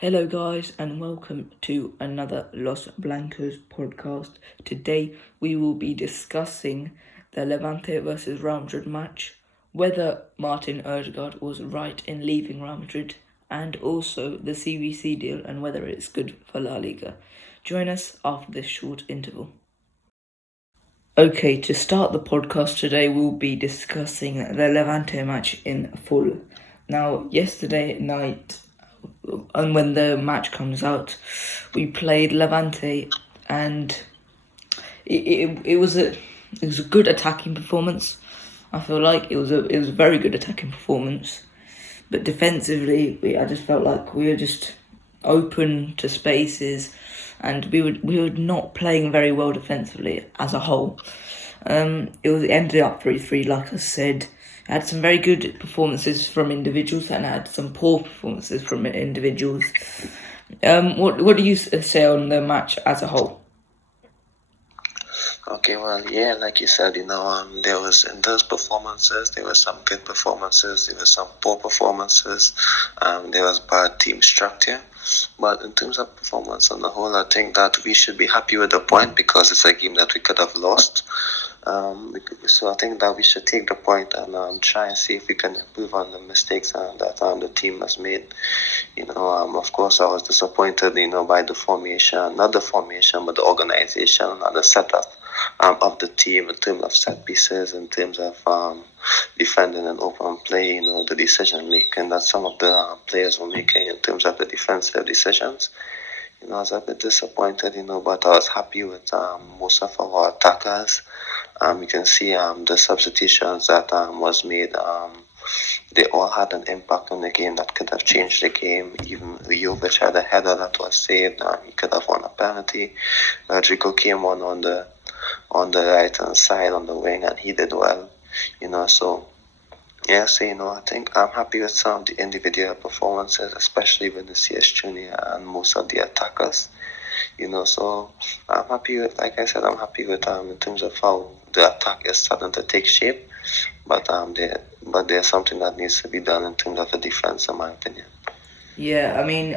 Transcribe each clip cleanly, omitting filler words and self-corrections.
Hello guys and welcome to another Los Blancos podcast. Today we will be discussing the Levante versus Real Madrid match, whether Martin Ødegaard was right in leaving Real Madrid, and also the CVC deal and whether it's good for La Liga. Join us after this short interval. Okay, to start the podcast today we'll be discussing the Levante match in full. Now, yesterday night, and when the match comes out, we played Levante, and it was a good attacking performance. I feel like it was a very good attacking performance, but defensively, I just felt like we were just open to spaces, and we were not playing very well defensively as a whole. It ended up 3-3, like I said. I had some very good performances from individuals and I had some poor performances from individuals. What do you say on the match as a whole? Okay, well, yeah, like you said, there was in those performances, there were some good performances, there were some poor performances, there was bad team structure. But in terms of performance on the whole, I think that we should be happy with the point because it's a game that we could have lost. So I think that we should take the point and try and see if we can improve on the mistakes that the team has made. Of course, I was disappointed, by the formation, not the formation, but the organization and the setup of the team in terms of set pieces, in terms of defending and open play, the decision making that some of the players were making in terms of the defensive decisions. I was a bit disappointed, but I was happy with most of our attackers. You can see the substitutions that was made. They all had an impact on the game that could have changed the game. Even Jovic had a header that was saved. He could have won a penalty. Rodrigo came on the right hand side on the wing, and he did well. I think I'm happy with some of the individual performances, especially with the CS Junior and most of the attackers. So I'm happy with, like I said, I'm happy with in terms of how the attack is starting to take shape. But there's something that needs to be done in terms of the defense, in my opinion. Yeah, I mean,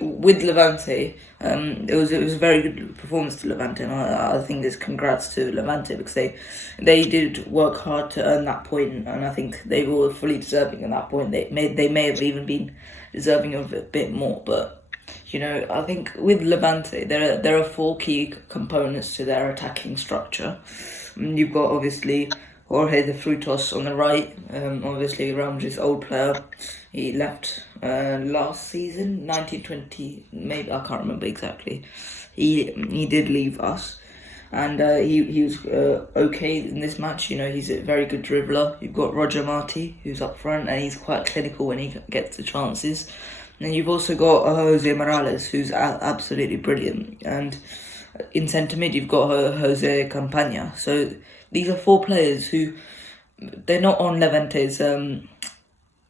with Levante, it was a very good performance to Levante, and I think there's congrats to Levante because they did work hard to earn that point, and I think they were fully deserving of that point. They may have even been deserving of a bit more, but I think with Levante there are four key components to their attacking structure. You've got obviously Jorge the Frutos on the right, obviously Real Madrid's old player. He left last season, 1920, maybe, I can't remember exactly. He did leave us, and he was okay in this match. He's a very good dribbler. You've got Roger Marti, who's up front, and he's quite clinical when he gets the chances. And you've also got Jose Morales, who's absolutely brilliant, and in centre mid you've got Jose Campaña. So these are four players who, they're not on Levante's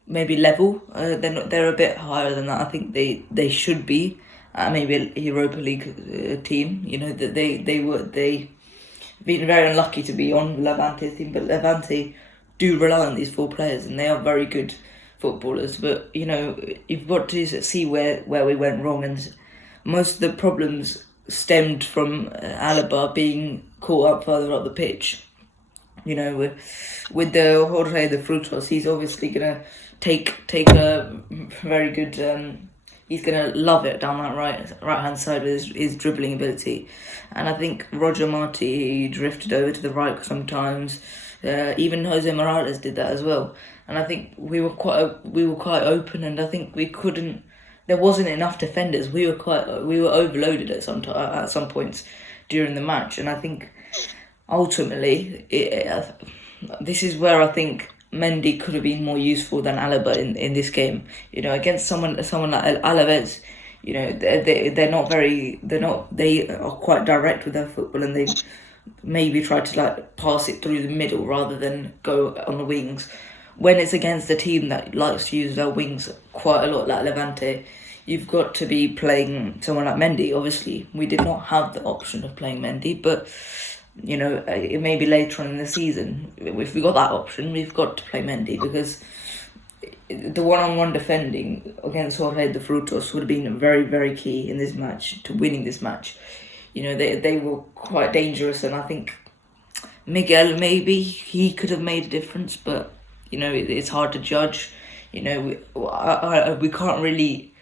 maybe level. They're a bit higher than that. I think they should be maybe a Europa League team. That they been very unlucky to be on Levante's team, but Levante do rely on these four players, and they are very good footballers. But you've got to see where we went wrong, and most of the problems stemmed from Alaba being caught up further up the pitch. With the Jorge the Frutos, he's obviously gonna take a very good. He's gonna love it down that right hand side with his dribbling ability, and I think Roger Marti drifted over to the right sometimes. Even Jose Morales did that as well, and I think we were quite open, and I think we couldn't. There wasn't enough defenders. We were overloaded at some points during the match, and I think ultimately this is where I think Mendy could have been more useful than Alaba in this game. Against someone like Alaves, they are quite direct with their football, and they maybe try to pass it through the middle rather than go on the wings. When it's against a team that likes to use their wings quite a lot, like Levante, you've got to be playing someone like Mendy. Obviously, we did not have the option of playing Mendy, but it may be later on in the season. If we got that option, we've got to play Mendy because the one-on-one defending against Jorge de Frutos would have been very, very key in this match to winning this match. They were quite dangerous, and I think Miguel, maybe he could have made a difference, but it's hard to judge. We can't really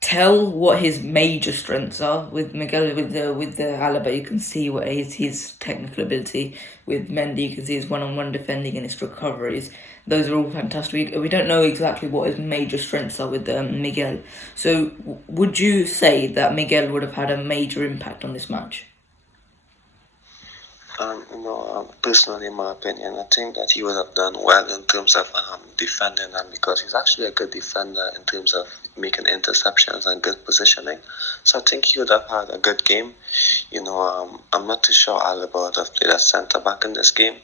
tell what his major strengths are. With Miguel, with the Alaba, you can see what his technical ability. With Mendy, you can see his one-on-one defending and his recoveries. Those are all fantastic. We don't know exactly what his major strengths are with Miguel. So, would you say that Miguel would have had a major impact on this match? Personally, in my opinion, I think that he would have done well in terms of defending them, because he's actually a good defender in terms of making interceptions and good positioning. So I think he would have had a good game. I'm not too sure Alaba would have played as centre back in this game.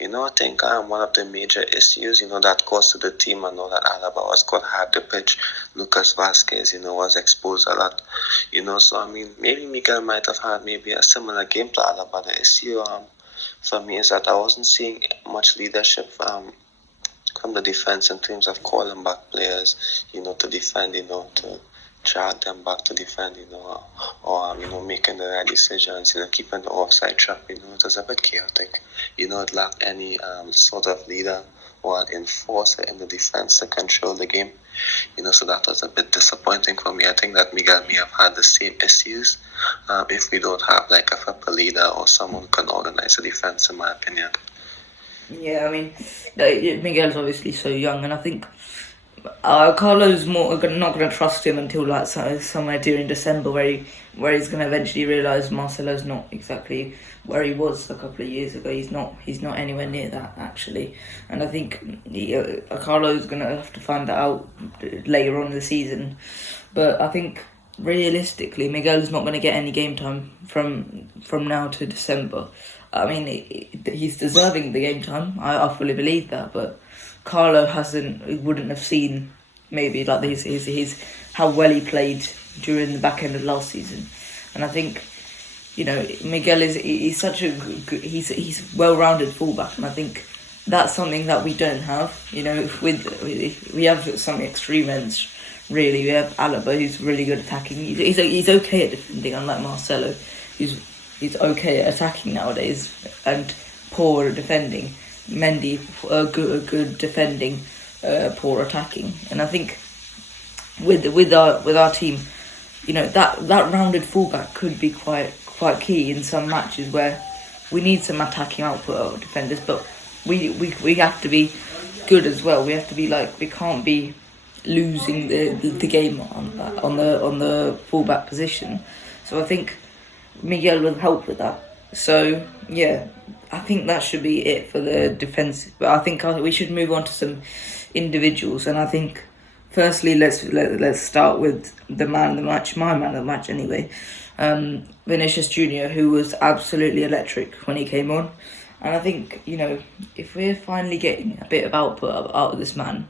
I think one of the major issues, that caused to the team, I know that Alaba was quite hard to pitch. Lucas Vazquez, was exposed a lot. So maybe Miguel might have had maybe a similar game to Alaba. The issue for me is that I wasn't seeing much leadership from the defense in terms of calling back players, to defend, to drag them back to defend, or making the right decisions, keeping the offside trap. It was a bit chaotic. It lacked any sort of leader or enforcer in the defense to control the game. So that was a bit disappointing for me. I think that Miguel may have had the same issues if we don't have like a proper leader or someone who can organize the defense, in my opinion. Yeah, Miguel's obviously so young, and I think Carlo's not going to trust him until like somewhere during December, where he's going to eventually realise Marcelo's not exactly where he was a couple of years ago. He's not anywhere near that, actually, and I think Carlo's going to have to find that out later on in the season. But I think realistically, Miguel's not going to get any game time from now to December. He's deserving the game time. I fully believe that, but Carlo wouldn't have seen maybe like his how well he played during the back end of last season, and I think Miguel he's such a good, he's well-rounded fullback, and I think that's something that we don't have. We have some extreme ends. Really, we have Alaba, who's really good at attacking. He's okay at defending, unlike Marcelo, he's okay at attacking nowadays and poor at defending. Mendy, good defending, poor attacking, and I think with our team, that rounded fullback could be quite key in some matches where we need some attacking output of defenders, but we have to be good as well. We have to be we can't be losing the game on the fullback position. So I think Miguel will help with that. So yeah, I think that should be it for the defence. But I think we should move on to some individuals, and I think firstly let's start with the man of the match, my man of the match anyway, Vinicius Junior, who was absolutely electric when he came on. And I think if we're finally getting a bit of output out of this man,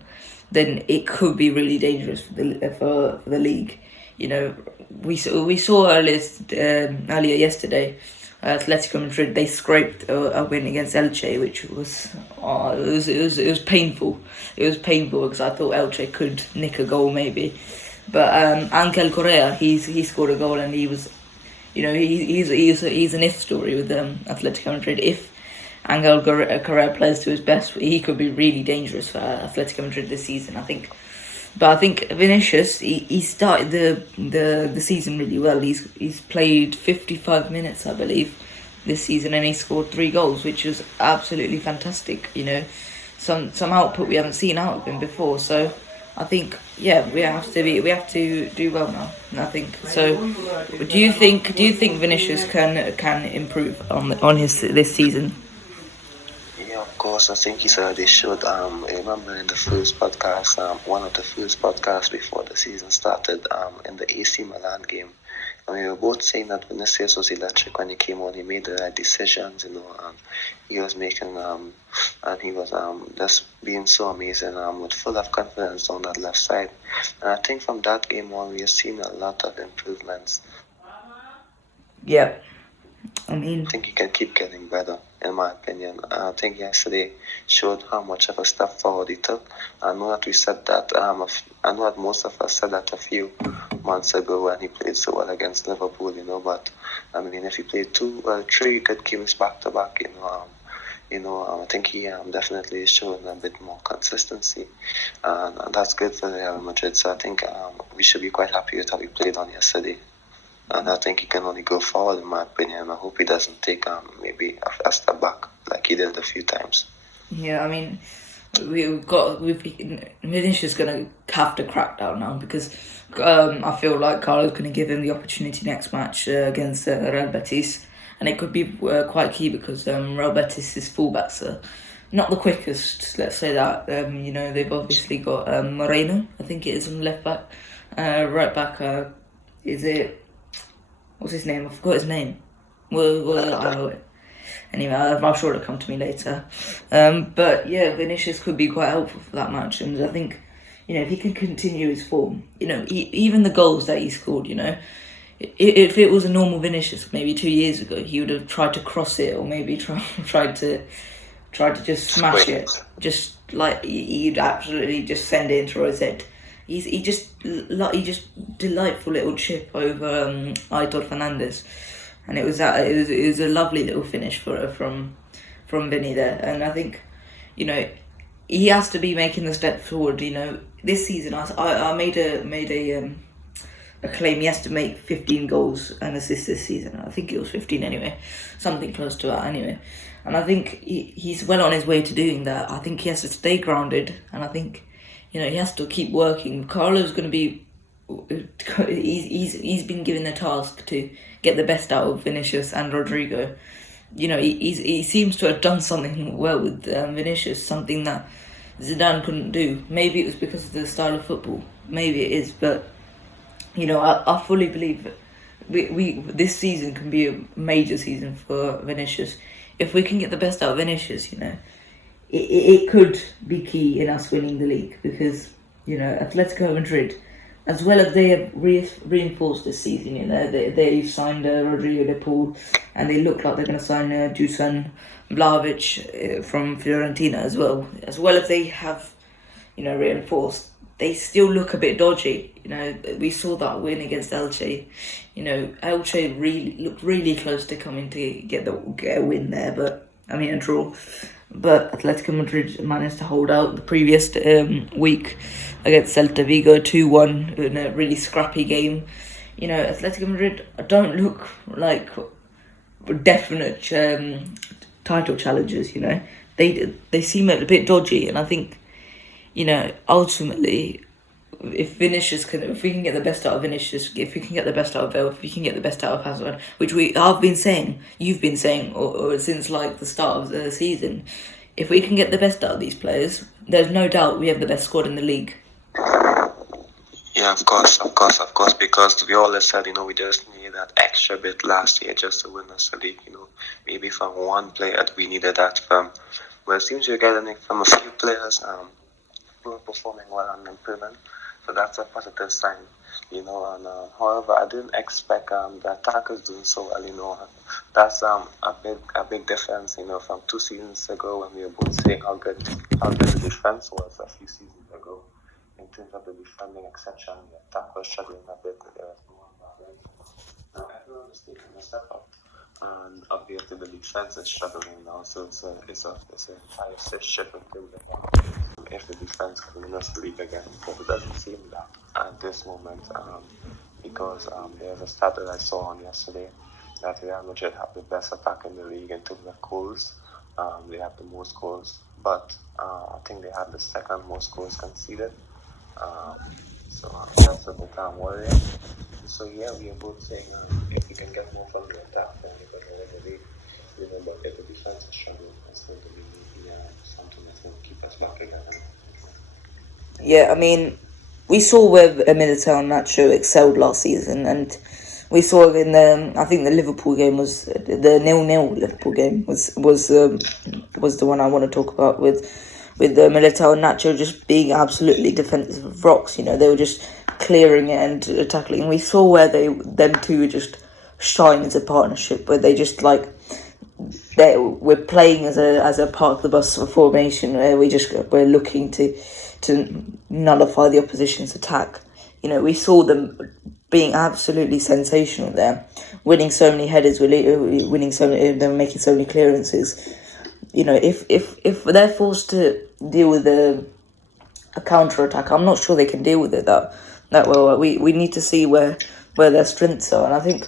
then it could be really dangerous for the league. We saw earlier yesterday, Atletico Madrid, they scraped a win against Elche, which was it was painful. It was painful because I thought Elche could nick a goal maybe, but Ángel Correa he scored a goal, and he was, he's an if story with Atletico Madrid. If Ángel Correa plays to his best, he could be really dangerous for Atletico Madrid this season, I think. But I think Vinicius, he started the season really well. He's played 55 minutes, I believe, this season, and he scored 3 goals, which was absolutely fantastic. Some output we haven't seen out of him before. So I think we have to do well now. I think so. Do you think Vinicius can improve on this season? Of course, I think he said they should. I remember in the first podcast, one of the first podcasts before the season started, in the AC Milan game, and we were both saying that Vinicius was electric when he came on. He made the right decisions, and he was making, and he was just being so amazing, with full of confidence on that left side. And I think from that game on, we have seen a lot of improvements. Yeah. mean, I think he can keep getting better, in my opinion. I think yesterday showed how much of a step forward he took. I know that we said that. I know that most of us said that a few months ago when he played so well against Liverpool. But I mean, if he played 3 good games back to back, I think he definitely is showing a bit more consistency, and that's good for Real Madrid. So I think we should be quite happy with how he played on yesterday. And I think he can only go forward, in my opinion. I hope he doesn't take maybe a step back like he did a few times. Yeah, I mean, Vinicius is going to have to crack down now, because I feel like Carlo's going to give him the opportunity next match against Real Betis, and it could be quite key because Real Betis' fullbacks are not the quickest, let's say that. They've obviously got Moreno, I think it is, on left back. Right back, is it... What's his name? I forgot his name. Anyway, I'm sure it'll come to me later. But yeah, Vinicius could be quite helpful for that match, and I think, if he can continue his form, even the goals that he scored, if it was a normal Vinicius maybe 2 years ago, he would have tried to cross it, or maybe tried to just smash it, just like he'd absolutely just send it into Rosette. He just delightful little chip over Aitor Fernandez, and it was a lovely little finish from Vinny there. And I think, he has to be making the step forward. This season I made a claim he has to make 15 goals and assists this season. I think it was 15 anyway, something close to that anyway. And I think he's well on his way to doing that. I think he has to stay grounded, and I think, he has to keep working. Carlo's going to be... He's been given the task to get the best out of Vinicius and Rodrigo. He seems to have done something well with Vinicius, something that Zidane couldn't do. Maybe it was because of the style of football. Maybe it is, but I fully believe that this season can be a major season for Vinicius. If we can get the best out of Vinicius, it could be key in us winning the league, because, Atletico Madrid, as well as they have reinforced this season, they've signed Rodrigo de Paul, and they look like they're going to sign Dusan Vlahovic from Fiorentina as well as they have, reinforced. They still look a bit dodgy. We saw that win against Elche. Elche looked really close to coming to get a win there, a draw. But Atletico Madrid managed to hold out the previous week against Celta Vigo 2-1 in a really scrappy game. Atletico Madrid don't look like definite title challengers. They seem a bit dodgy, and I think, ultimately, if we can get the best out of Vinicius, if we can get the best out of Bale, if we can get the best out of Hazard, which you've been saying, or since like the start of the season, if we can get the best out of these players, there's no doubt we have the best squad in the league. Yeah, of course, because we always said, we just needed that extra bit last year just to win us the league, maybe from one player we needed that from. Well, it seems we're getting it from a few players who are performing well and improving. So that's a positive sign, and however, I didn't expect the attackers doing so well, that's a big difference, from 2 seasons ago when we were both saying how good the defense was a few seasons ago. In terms of the defending exception, the attack was struggling a bit, but there was more balance. Now everyone is taking a step up, and obviously the defense is struggling now, so it's an entire shift in terms of if the defense can win us the league again. But it doesn't seem that at this moment, because there's a stat that I saw on yesterday that Real Madrid have the best attack in the league in terms of goals. They have the most goals, but I think they have the second most goals conceded. So that's a bit worrying. So yeah, we are both saying if we can get more from the attack, then we can win the league. But if the defense is struggling, it's going to be something that's going to keep us back again. Yeah, we saw where Militao and Nacho excelled last season, and we saw in I think the Liverpool game was the 0-0 Liverpool game was the one I want to talk about with Militao and Nacho just being absolutely defensive rocks. They were just clearing it and tackling. We saw where them two were just shine as a partnership, where they just like we're playing as a park of the bus formation, where we're looking to nullify the opposition's attack. We saw them being absolutely sensational there, winning so many headers, winning so many, they're making so many clearances. If they're forced to deal with a counter attack, I'm not sure they can deal with it that well. We need to see where their strengths are, and I think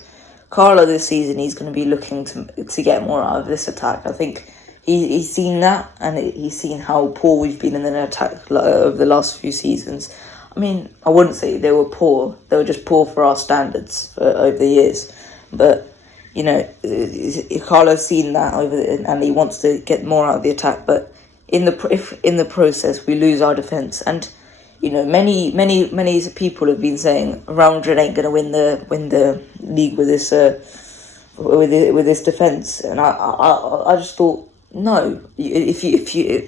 Carlo this season, he's going to be looking to get more out of this attack. I think he's seen that, and he's seen how poor we've been in the attack over the last few seasons. I mean, I wouldn't say they were poor; they were just poor for our standards over the years. But Carlo's seen that and he wants to get more out of the attack. But if in the process we lose our defence, and many people have been saying Real Madrid ain't going to win the league with this defence, and I just thought, no, if you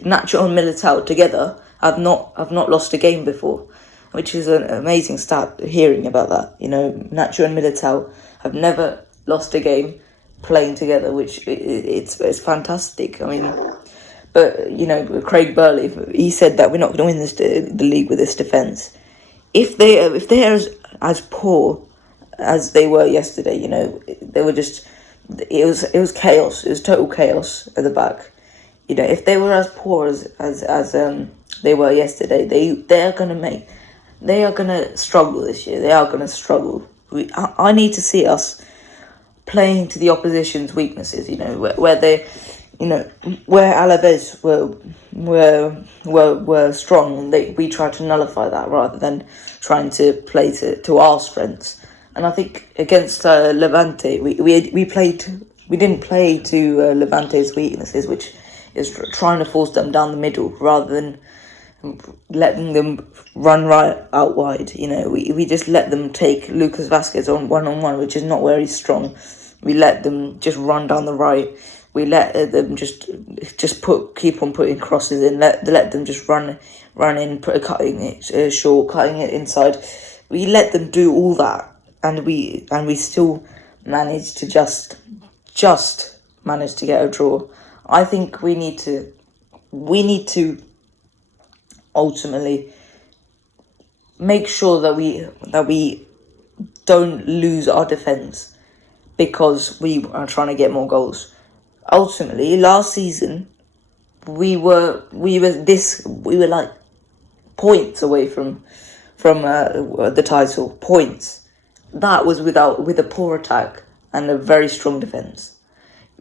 Nacho and Militao together have not lost a game before, which is an amazing stat. Hearing about that, Nacho and Militao have never lost a game playing together, which it's fantastic. I mean, but Craig Burley, he said that we're not going to win the league with this defence. If they are as poor as they were yesterday, they were just, it was chaos. It was total chaos at the back. If they were as poor as they were yesterday, they are going to struggle this year. They are going to struggle. I need to see us playing to the opposition's weaknesses. Where they, where Alaves were strong, and we tried to nullify that rather than trying to play to our strengths. And I think against Levante, we didn't play to Levante's weaknesses, which is trying to force them down the middle rather than letting them run right out wide. We just let them take Lucas Vazquez on one-on-one, which is not where he's strong. We let them just run down the right. We let them just keep on putting crosses in. Let them just run in, cutting it short, cutting it inside. We let them do all that, and we still managed to just manage to get a draw. I think we need to ultimately make sure that we don't lose our defence because we are trying to get more goals. Ultimately, last season we were like points away from the title. Points. That was with a poor attack and a very strong defence.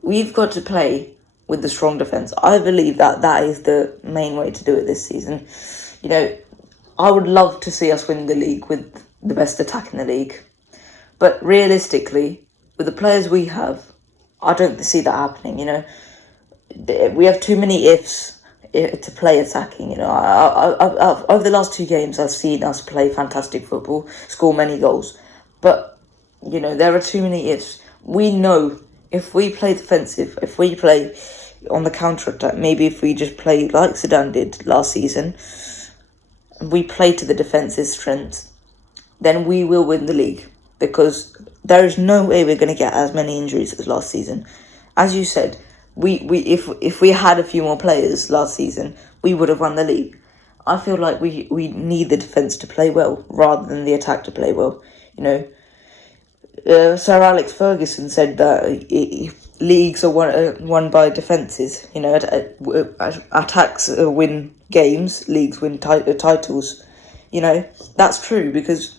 We've got to play with the strong defence. I believe that is the main way to do it this season. I would love to see us win the league with the best attack in the league. But realistically, with the players we have, I don't see that happening. We have too many ifs to play attacking. Over the last 2 games, I've seen us play fantastic football, score many goals. But, there are too many ifs. We know if we play defensive, if we play on the counter-attack, maybe if we just play like Zidane did last season, we play to the defence's strengths, then we will win the league. Because there is no way we're going to get as many injuries as last season. As you said, if we had a few more players last season, we would have won the league. I feel like we need the defence to play well rather than the attack to play well. Sir Alex Ferguson said that leagues are won by defences. Attacks win games, leagues win titles. That's true because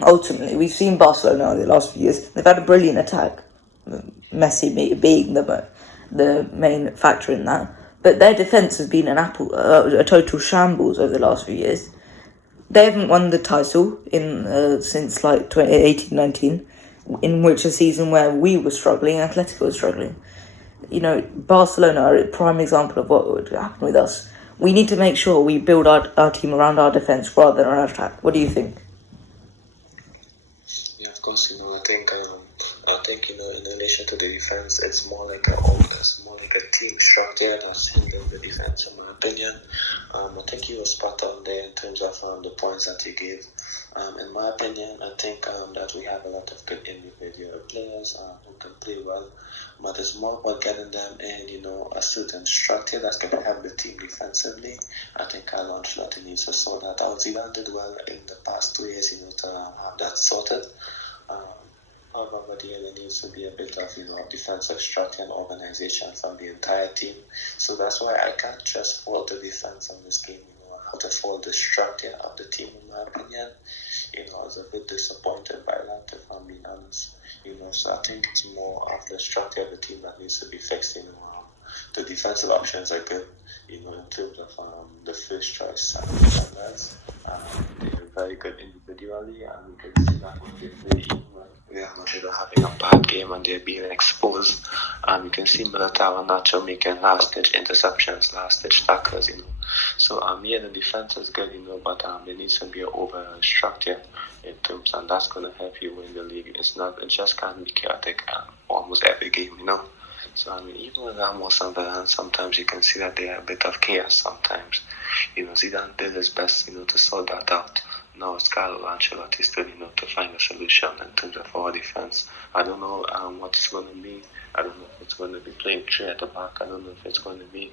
ultimately we've seen Barcelona in the last few years. They've had a brilliant attack, Messi being the main factor in that. But their defence has been a total shambles over the last few years. They haven't won the title since 2018-19, in which a season where we were struggling, Atletico was struggling. Barcelona are a prime example of what would happen with us. We need to make sure we build our team around our defence rather than our attack. What do you think? Yeah, of course. I think in relation to the defense, it's more like a team structure that's handling the defense, in my opinion. I think you were spot on there in terms of the points that you gave. In my opinion, I think that we have a lot of good individual players who can play well, but it's more about getting them in, a certain structure that's going to help the team defensively. I think Carlo Ancelotti needs to sort that out. Zidane did well in the past 2 years, to have that sorted. However, there needs to be a bit of, defensive structure and organization from the entire team. So that's why I can't just fault the defense of this game. I have to fault the structure of the team, in my opinion. I was a bit disappointed by that, if I'm being honest. So I think it's more of the structure of the team that needs to be fixed. The defensive options are good, in terms of the first choice defenders. They're very good individually, and we can see that when they play, even when Real Madrid are having a bad game and they're being exposed. You can see Militao and Nacho making last-ditch interceptions, last-ditch tackles, So the defense is good, but there needs to be an overall structure in terms, and that's going to help you win the league. It just can't be chaotic almost every game, So even with Ramos and Varane, sometimes you can see that they are a bit of chaos sometimes. Zidane did his best, to sort that out. Now it's Carlo Ancelotti still, to find a solution in terms of our defense. I don't know what it's going to be. I don't know if it's going to be playing 3 at the back. I don't know if it's going to be,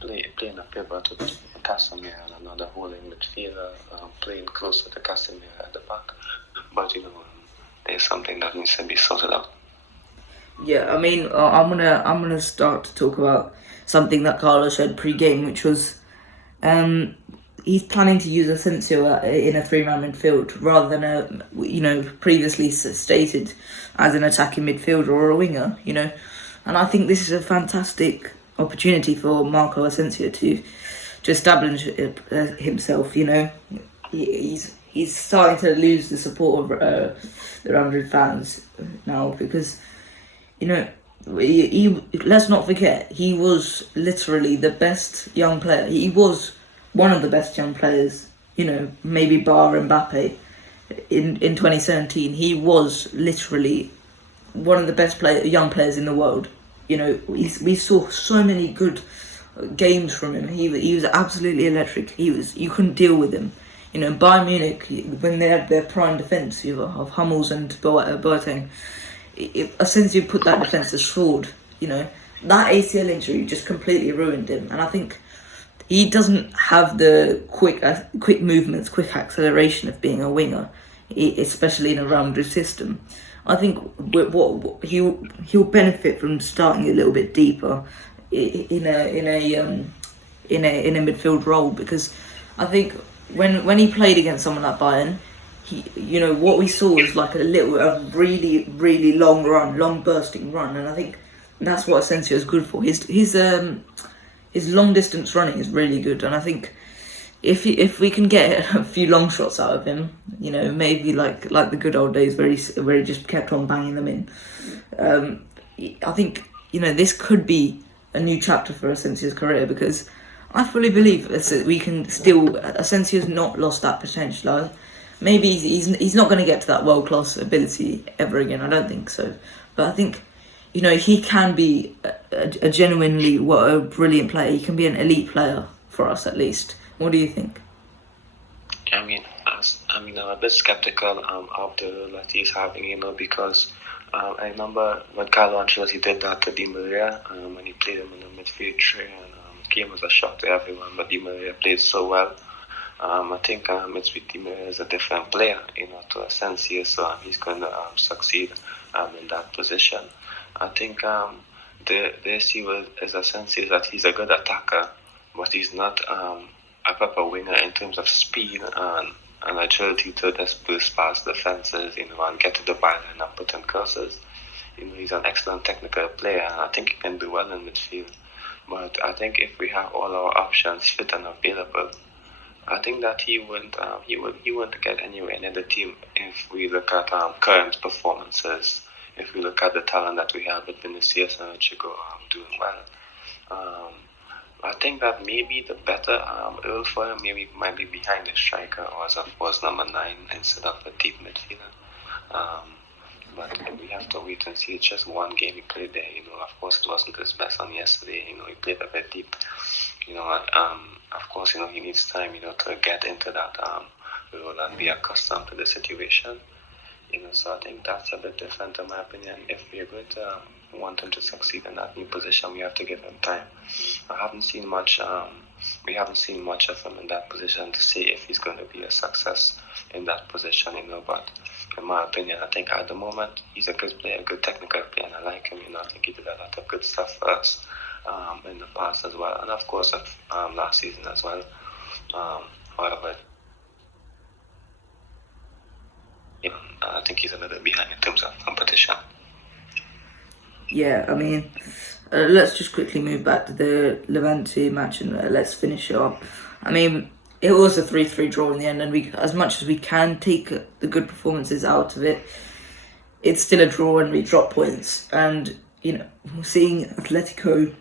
playing a pivot with Casemiro and another holding midfielder, playing closer to Casemiro at the back. But, there's something that needs to be sorted out. Yeah, I mean, I'm gonna start to talk about something that Carlos said pre-game, which was he's planning to use Asensio in a 3-man midfield rather than previously stated as an attacking midfielder or a winger. And I think this is a fantastic opportunity for Marco Asensio to establish himself. He's starting to lose the support of the Real Madrid fans now because. Let's not forget, he was literally the best young player. He was one of the best young players, maybe bar Mbappe in 2017. He was literally one of the best young players in the world. We saw so many good games from him. He was absolutely electric. You couldn't deal with him. Bayern Munich, when they had their prime defence of Hummels and Boateng, Asensio put that defence to sword. That ACL injury just completely ruined him, and I think he doesn't have the quick movements, quick acceleration of being a winger, especially in a Real Madrid system. I think what he'll benefit from starting a little bit deeper in a midfield role, because I think when he played against someone like Bayern. What we saw was like a really, really long bursting run, and I think that's what Asensio is good for. His long distance running is really good, and I think if we can get a few long shots out of him, maybe like the good old days where he just kept on banging them in. I think this could be a new chapter for Asensio's career, because I fully believe that we can still. Asensio's not lost that potential. Maybe he's not going to get to that world-class ability ever again. I don't think so. But I think, he can be a genuinely a brilliant player. He can be an elite player for us, at least. What do you think? I'm a bit skeptical of the role that he's having, because I remember when Carlo Ancelotti did that to Di Maria, when he played him in the midfield three, and the game was a shock to everyone, but Di Maria played so well. I think it's with Di Maria as a different player, to Asensio, so he's going to succeed in that position. I think the issue is Asensio is that he's a good attacker, but he's not a proper winger in terms of speed and agility to just burst past defenses, and get to the byline and put in crosses. He's an excellent technical player, and I think he can do well in midfield. But I think if we have all our options fit and available, I think that he wouldn't get anywhere near the team if we look at current performances. If we look at the talent that we have with Vinicius and Chico doing well, I think that maybe the better role for him might be behind the striker, or as of course number 9 instead of a deep midfielder. But we have to wait and see. It's just one game he played there. Of course it wasn't his best on yesterday. He played a bit deep. Of course, he needs time, to get into that role and be accustomed to the situation. So I think that's a bit different in my opinion. If we're going to want him to succeed in that new position, we have to give him time. I haven't seen much. We haven't seen much of him in that position to see if he's going to be a success in that position. But in my opinion, I think at the moment he's a good player, a good technical player, and I like him. I think he did a lot of good stuff for us in the past as well, and of course last season as well. However, I think he's a little behind in terms of competition. Yeah, I mean, let's just quickly move back to the Levante match and let's finish it up. I mean, it was a 3-3 draw in the end, and we, as much as we can take the good performances out of it, it's still a draw and we drop points. And, seeing Atletico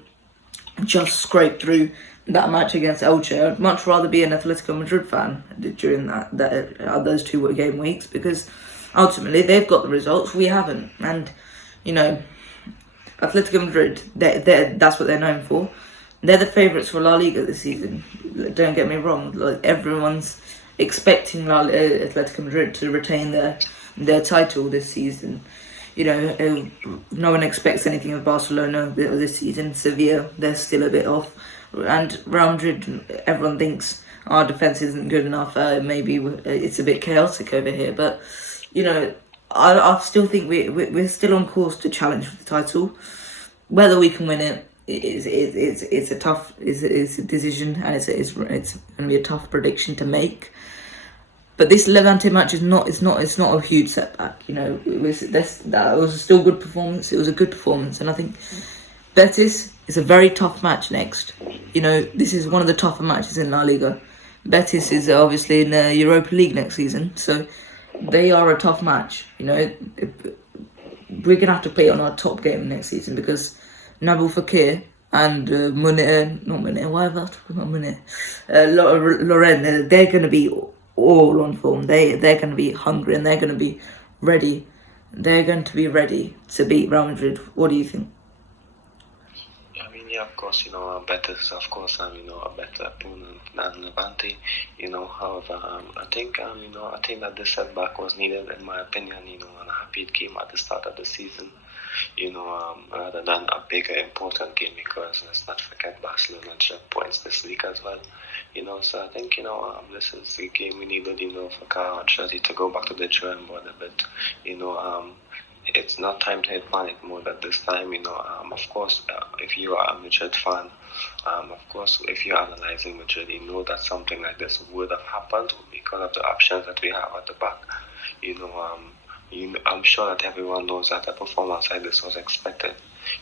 just scrape through that match against Elche, I'd much rather be an Atletico Madrid fan during those 2 game weeks, because ultimately they've got the results, we haven't. And, Atletico Madrid, that's what they're known for. They're the favourites for La Liga this season. Don't get me wrong. Like, everyone's expecting Atletico Madrid to retain their title this season. No one expects anything of Barcelona this season. Sevilla, they're still a bit off. And Real Madrid, everyone thinks our defence isn't good enough. Maybe it's a bit chaotic over here. But, I still think we're still on course to challenge for the title. Whether we can win it, it's a tough decision, and it's going to be a tough prediction to make. But this Levante match is not a huge setback. That was still a good performance. It was a good performance, and I think Betis is a very tough match next. This is one of the tougher matches in La Liga. Betis is obviously in the Europa League next season, so they are a tough match. We're going to have to play on our top game next season, because Nabil Fekir and Loren, they're going to be all on form. They're going to be hungry, and they're going to be ready. They're going to be ready to beat Real Madrid. What do you think? Of course, Betis, of course, a better opponent than Levante. However, I think that this setback was needed, in my opinion. And I'm happy it came at the start of the season. Rather than a bigger important game, because let's not forget Barcelona dropped points this week as well. So I think this is the game we needed. For Carlo Ancelotti to go back to the drawing board a bit. It's not time to hit panic mode at this time. Of course, if you are a Madrid fan, of course, if you're analysing Madrid, that something like this would have happened because of the options that we have at the back. I'm sure that everyone knows that a performance like this was expected.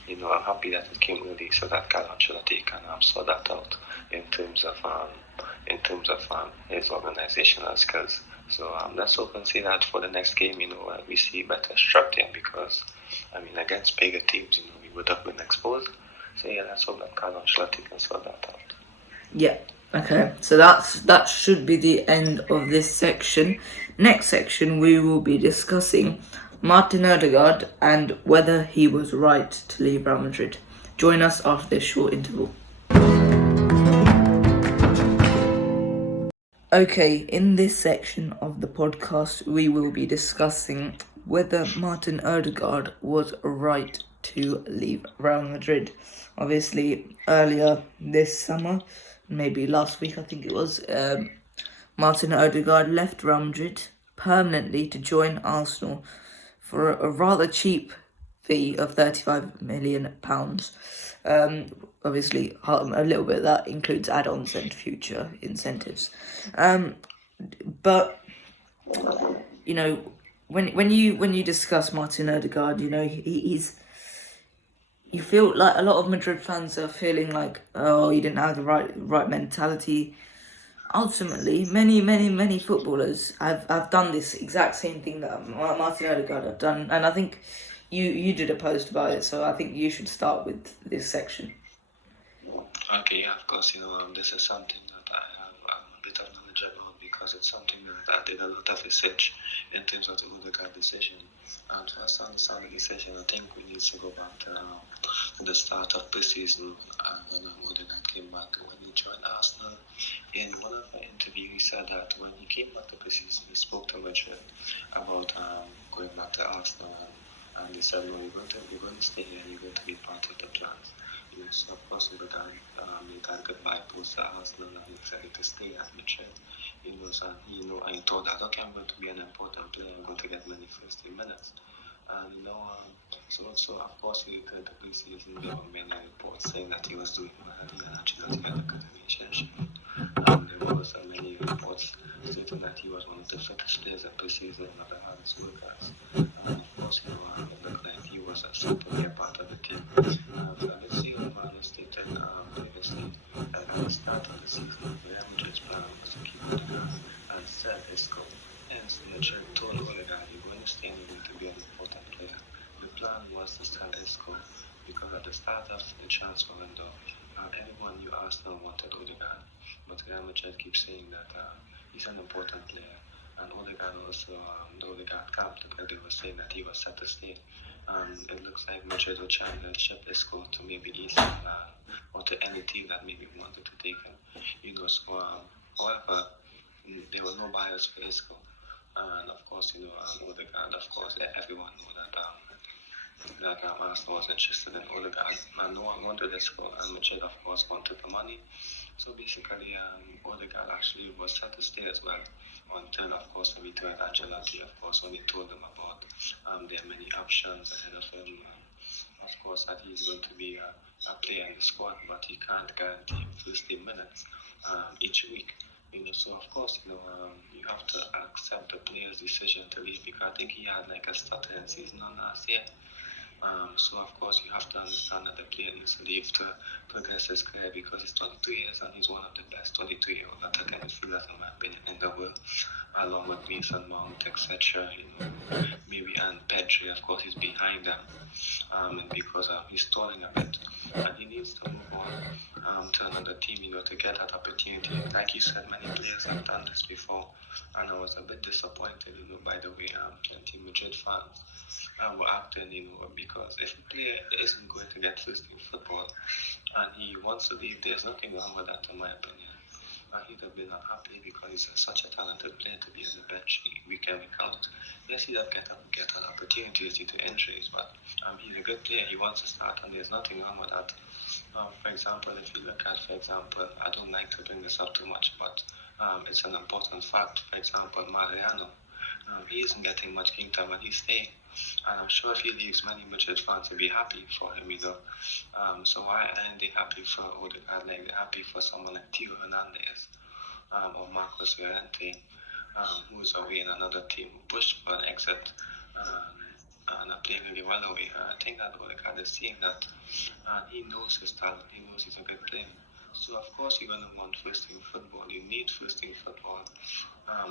I'm happy that it came early so that Carlo Ancelotti can sort that out in terms of his organisational skills. So let's hope and see that for the next game, we see better structure, because against bigger teams, we would have been exposed. So yeah, let's hope that Carlo Ancelotti can sort that out. Yeah. Okay. So that should be the end of this section. Next section, we will be discussing Martin Ødegaard and whether he was right to leave Real Madrid. Join us after this short interval. Okay, in this section of the podcast, we will be discussing whether Martin Ødegaard was right to leave Real Madrid. Obviously, earlier this summer, maybe last week I think it was, Martin Ødegaard left Real Madrid permanently to join Arsenal for a rather cheap fee of £35 million. Obviously, a little bit of that includes add-ons and future incentives. But when you discuss Martin Ødegaard, you feel like a lot of Madrid fans are feeling like, oh, he didn't have the right mentality. Ultimately, many footballers have done this exact same thing that Martin Ødegaard have done, and I think you did a post about it, so I think you should start with this section. Okay, of course, this is something that I have a bit of knowledge about, because because it's something that did a lot of research in terms of the Ødegaard decision. And for us to understand the decision, I think we need to go back to the start of preseason when Ødegaard came back. When he joined Arsenal, in one of the interviews, he said that when he came back to preseason, he spoke to Madrid about going back to Arsenal, and they said, no, you're going to stay here, and you're going to be part of the plans. So of course, Ødegaard made that goodbye post at Arsenal, and he decided to stay at Madrid. So I thought that, okay, I'm going to be an important player, I'm going to get many first team minutes. And so of course, we entered the preseason, there were many reports saying that he was doing well, and actually had a good relationship. There was many reports stating that he was one of the fittest players in preseason of the hardest workers. And of course, it looked like he was set to be a part of the team. So let's see what Mane stated previously that at the start of the season, Real Madrid's plan was to keep Ødegaard and sell Isco. Hence, the Madrid told Ødegaard, you're going to stay and you're going to be an important player. The plan was to sell Isco because at the start of the transfer window, everyone knew Arsenal wanted Ødegaard, but Real Madrid keeps saying that he's an important player. And Ødegaard also, the Ødegaard camp, they were saying that he was set to stay. It looks like Madrid were trying to ship Isco to maybe East or to any team that maybe wanted to take him. However, there were no buyers for Isco. And of course, Ødegaard, of course, everyone knew that Arsenal was interested in Ødegaard, and no one wanted Isco, and Madrid, of course, wanted the money. So basically, Ødegaard actually was set to stay as well, until, of course, Vito Ancelotti, of course, when he told them about there are many options ahead of him, of course, that he's going to be a player in the squad, but he can't guarantee him 15 minutes each week. So of course, you have to accept the player's decision to leave, because I think he had like a stuttering season on last year. So of course you have to understand that the player needs to leave to progress his career, because he's 22 years and he's one of the best 22-year-old attacking midfielders in my opinion in the world, along with Mason Mount, etc. Maybe and Pedri, of course, is behind them, and because he's stalling a bit, and he needs to move on to another team, to get that opportunity. Like you said, many players have done this before, and I was a bit disappointed, by the way, Team Madrid fans were acting, because if a player isn't going to get first team football and he wants to leave, there's nothing wrong with that, in my opinion. He'd have been unhappy because he's such a talented player to be on the bench week in, week out. Yes, he doesn't get an opportunities due to injuries, but he's a good player. He wants to start, and there's nothing wrong with that. For example, if you look at, I don't like to bring this up too much, but it's an important fact. For example, Mariano, he isn't getting much game time, and he's staying. And I'm sure if he leaves, many Madrid fans will be happy for him, So why aren't they happy for Ødegaard? Like, they're happy for someone like Theo Hernandez or Marcos Llorente, who's away in another team, pushed for an exit and are playing really well away. I think that Ødegaard is seeing that, and he knows his talent. He knows he's a good player. So of course you're going to want first team football. You need first team football.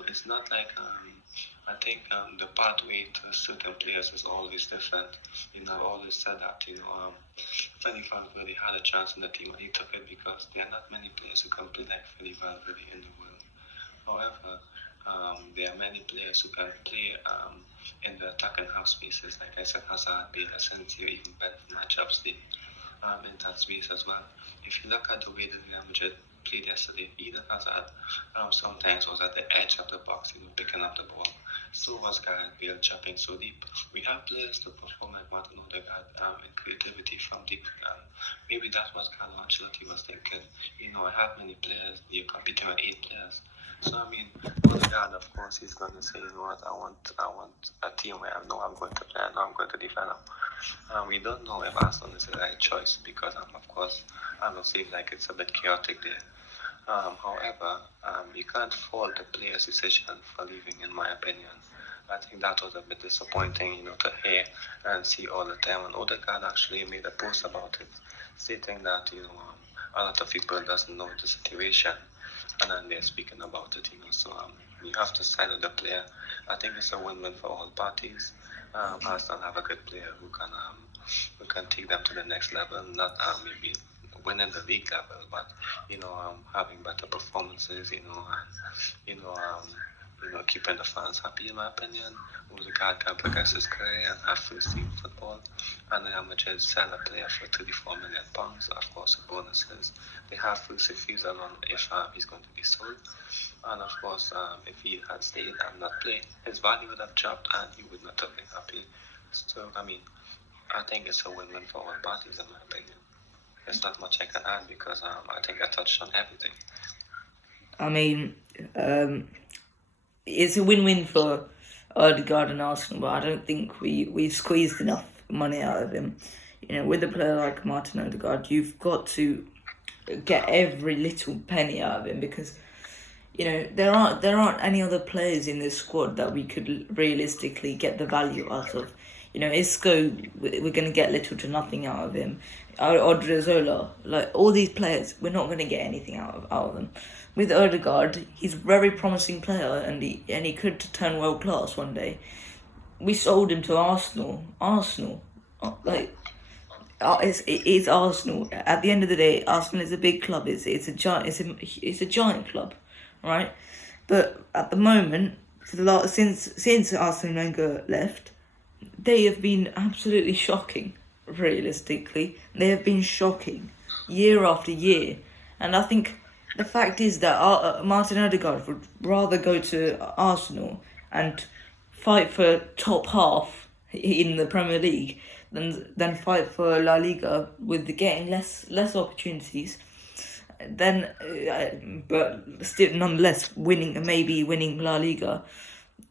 It's not like I think the pathway to certain players is always different. I've always said that. Freddy Valverde had a chance in the team and he took it because there are not many players who can play like Freddy Valverde in the world. However, there are many players who can play in the attacking half spaces. Like I said, Hazard, Bale, Asensio, even better from Chelsea. In that space as well. If you look at the way that Real Madrid played yesterday, Eden Hazard sometimes was at the edge of the box, picking up the ball. So was Gareth Bale jumping so deep. We have players to perform like Martin Ødegaard in creativity from deep. Maybe that's what Carlo Ancelotti was thinking. I have many players, you're competing with 8 players. So Ødegaard, of course, he's going to say, I want a team where I know I'm going to play, I know I'm going to develop. We don't know if Arsenal is the right choice because, of course, it seems like it's a bit chaotic there. However, you can't fault the player's decision for leaving, in my opinion. I think that was a bit disappointing, to hear and see all the time. And Ødegaard actually made a post about it, stating that, a lot of people doesn't know the situation, and then they're speaking about it, So you have to side with the player. I think it's a win-win for all parties. Arsenal have a good player who can take them to the next level, not maybe winning the league level, but having better performances, keeping the fans happy, in my opinion. Ødegaard can progress his career and have first team football, and Real Madrid sell a player for £34 million, of course, with bonuses. They have first refusal on if he's going to be sold, and of course, if he had stayed and not played, his value would have dropped and he would not have been happy. So, I think it's a win-win for all parties, in my opinion. There's not much I can add because I think I touched on everything. It's a win-win for Ødegaard and Arsenal, but I don't think we squeezed enough money out of him. With a player like Martin Ødegaard, you've got to get every little penny out of him because there aren't any other players in this squad that we could realistically get the value out of. Isco, we're going to get little to nothing out of him. Odriozola, like all these players, we're not going to get anything out of them. With Ødegaard, he's a very promising player and he could turn world class one day. We sold him to Arsenal. It is Arsenal. At the end of the day, Arsenal is a big club. It's a giant club, right? But at the moment, since Arsene Wenger left, they have been absolutely shocking. Realistically, they have been shocking year after year, and I think the fact is that Martin Ødegaard would rather go to Arsenal and fight for top half in the Premier League than fight for La Liga with getting less opportunities. But still, nonetheless, winning La Liga.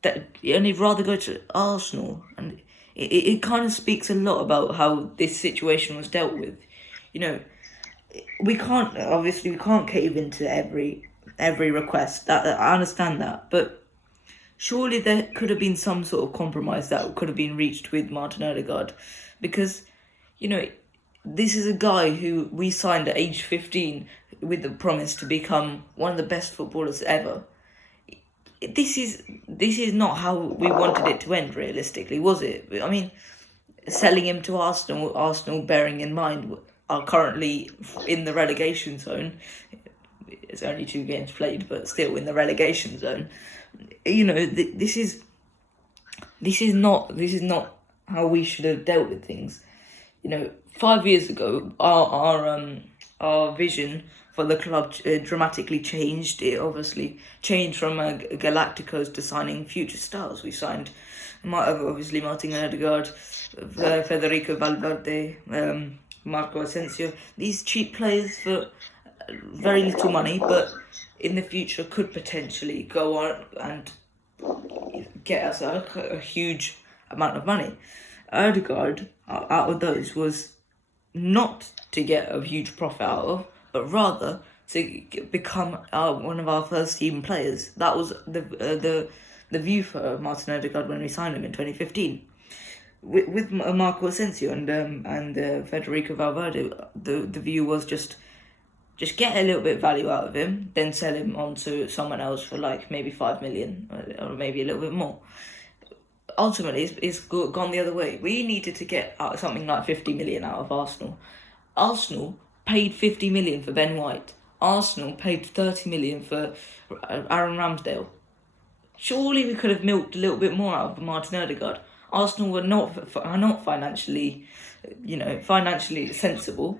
And he'd rather go to Arsenal, and it kind of speaks a lot about how this situation was dealt with. We can't cave into every request. That I understand that, but surely there could have been some sort of compromise that could have been reached with Martin Ødegaard, because this is a guy who we signed at age 15 with the promise to become one of the best footballers ever. This is not how we wanted it to end, realistically, was it? Selling him to Arsenal, bearing in mind, are currently in the relegation zone. It's only 2 games played, but still in the relegation zone. This is not how we should have dealt with things. 5 years ago, our vision for the club dramatically changed. It obviously changed from Galacticos to signing future stars. We signed, obviously, Martin Ødegaard, Federico Valverde, Marco Asensio. These cheap players for very little money, but in the future could potentially go on and get us a huge amount of money. Ødegaard, out of those, was not to get a huge profit out of, but rather to become one of our first team players. That was the view for Martin Ødegaard when we signed him in 2015. With Marco Asensio and Federico Valverde, the view was just get a little bit of value out of him, then sell him on to someone else for like maybe 5 million or maybe a little bit more. Ultimately, it's gone the other way. We needed to get something like 50 million out of Arsenal. Arsenal paid 50 million for Ben White. Arsenal paid 30 million for Aaron Ramsdale. Surely we could have milked a little bit more out of Martin Ødegaard. Arsenal are not financially sensible.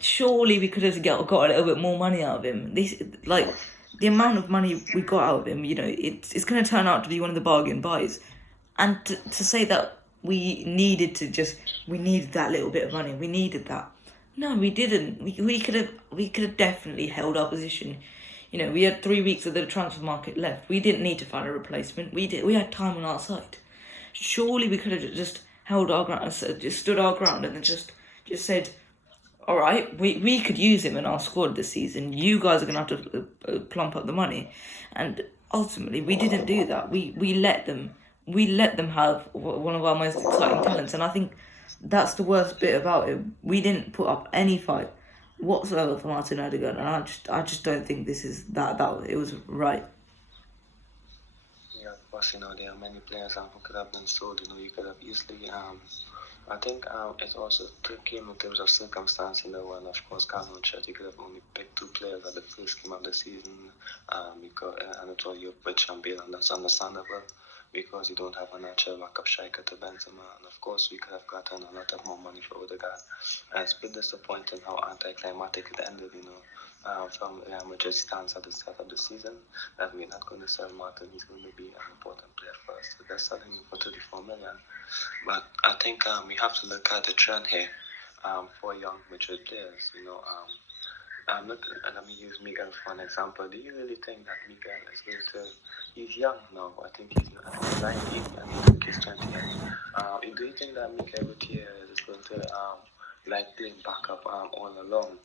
Surely we could have got a little bit more money out of him. The amount of money we got out of him, it's going to turn out to be one of the bargain buys. And to say that we needed that little bit of money, we needed that. No, we didn't. We could have definitely held our position. We had 3 weeks of the transfer market left. We didn't need to find a replacement. We had time on our side. Surely we could have just held our ground, just stood our ground, and then just said, all right, we could use him in our squad this season. You guys are going to have to plump up the money. And ultimately, we didn't do that. We let them have one of our most exciting talents. And I think that's the worst bit about it. We didn't put up any fight whatsoever for Martin Ødegaard. And I just don't think this is that it was right. Yeah, but course, there are many players who could have been sold. You could have easily. I think it also came in terms of circumstance, and of course, Carlo Ancelotti could have only picked 2 players at the first game of the season, because and it was your champion, and that's understandable because you don't have a natural backup striker to Benzema, and of course we could have gotten a lot of more money for Ødegaard. And it's a bit disappointing how anticlimactic it ended, from Real Madrid's stance at the start of the season, that we're not going to sell Martin. He's going to be an important player for us. So they're selling him for 34 million. But I think we have to look at the trend here for young Madrid players. Let me use Miguel for an example. Do you really think that Miguel is going to? He's young now. I think he's 19, and I think he's 20. Do you think that Miguel Gutierrez is going to play backup all along?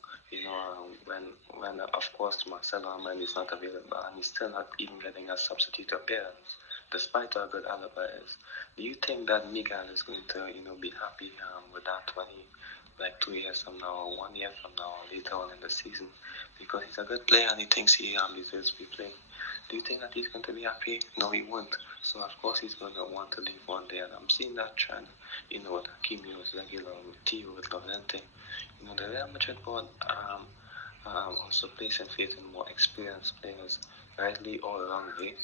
When of course Marcelo Armani is not available, and he's still not even getting a substitute appearance, despite how good Alaba is. Do you think that Miguel is going to, be happy with that when he, 2 years from now, or 1 year from now, or later on in the season, because he's a good player and he thinks he deserves to be playing? Do you think that he's going to be happy? No, he won't. So of course he's going to want to leave one day, and I'm seeing that trend. With Hakimi, with Regular, with Tio, with Levante. The Real Madrid board also placing faith in more experienced players, rightly or wrongly.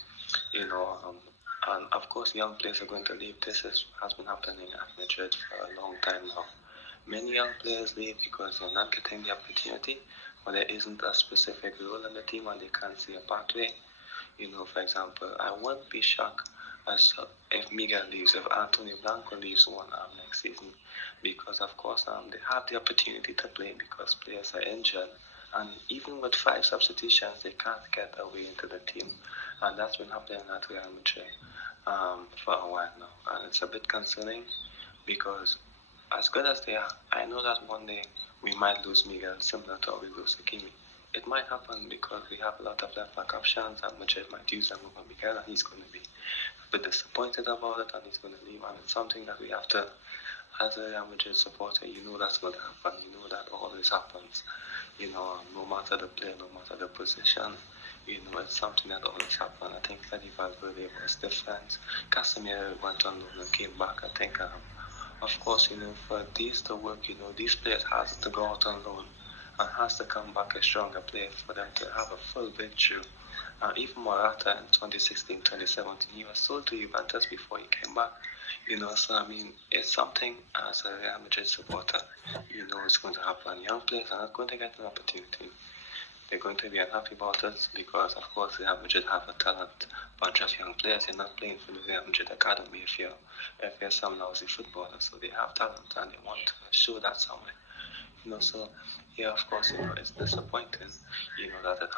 And of course young players are going to leave. This has been happening at Madrid for a long time now. Many young players leave because they're not getting the opportunity, or there isn't a specific role in the team and they can't see a pathway. For example, I wouldn't be shocked if Miguel leaves, if Antonio Blanco leaves next season, because of course they have the opportunity to play because players are injured, and even with 5 substitutions they can't get away into the team, and that's been happening at Real Madrid for a while now, and it's a bit concerning because as good as they are, I know that one day we might lose Miguel similar to how we lose Hakimi. It might happen because we have a lot of left back options and Madrid might use them over Miguel, and he's going to be a bit disappointed about it and he's going to leave, and it's something that we have to, as a Real Madrid supporter, that's going to happen. That always happens. No matter the player, no matter the position, it's something that always happens. I think Freddy Valverde was different. Casemiro went on loan and came back. I think, of course, for these to work, these players has to go out on loan and has to come back a stronger player for them to have a full breakthrough. Even Morata in 2016, 2017, he was sold to Juventus before he came back. So it's something as a Real Madrid supporter, it's going to happen. Young players are not going to get an opportunity. They're going to be unhappy about it because, of course, Real Madrid have a talent bunch of young players. They're not playing for the Real Madrid academy if you're some lousy footballer. So they have talent and they want to show that somewhere. So yeah, of course, it's disappointing, that it